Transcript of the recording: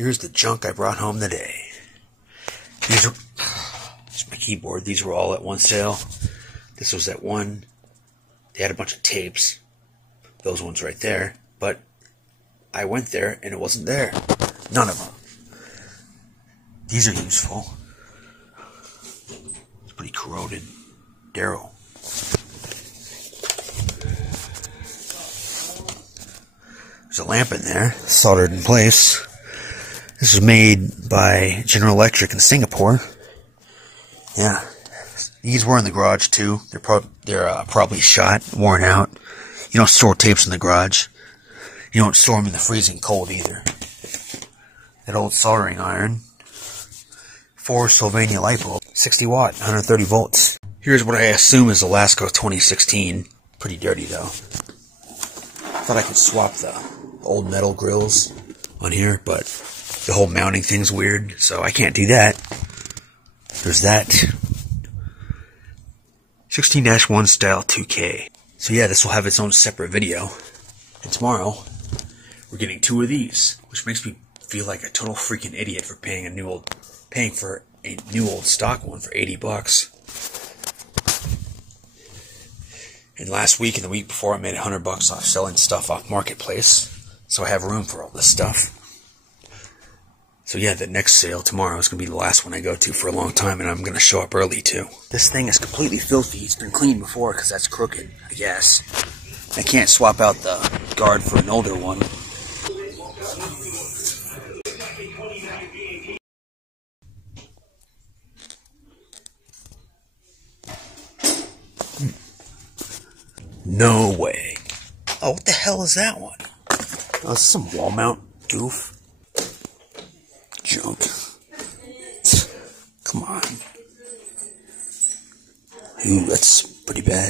Here's the junk I brought home today. These are... It's my keyboard. These were all at one sale. This was at one. They had a bunch of tapes. Those ones right there. But I went there and it wasn't there. None of them. These are useful. It's pretty corroded. Darrow. There's a lamp in there, soldered in place. This was made by General Electric in Singapore. Yeah, these were in the garage too. They're probably shot, worn out. You don't store tapes in the garage. You don't store them in the freezing cold either. That old soldering iron. 4 Sylvania light bulb, 60 watt, 130 volts. Here's what I assume is a Lasko 2016. Pretty dirty though. Thought I could swap the old metal grills on here, but the whole mounting thing's weird, so I can't do that. There's that. 16-1 style 2K. So yeah, this will have its own separate video. And tomorrow, we're getting 2 of these, which makes me feel like a total freaking idiot for paying for a new old stock one for $80. And last week and the week before, I made $100 off selling stuff off Marketplace. So I have room for all this stuff. So yeah, the next sale tomorrow is going to be the last one I go to for a long time, and I'm going to show up early too. This thing is completely filthy. It's been cleaned before because that's crooked, I guess. I can't swap out the guard for an older one. No way. Oh, what the hell is that one? Oh, is this some wall mount goof? Junk. Come on. Ooh, that's pretty bad.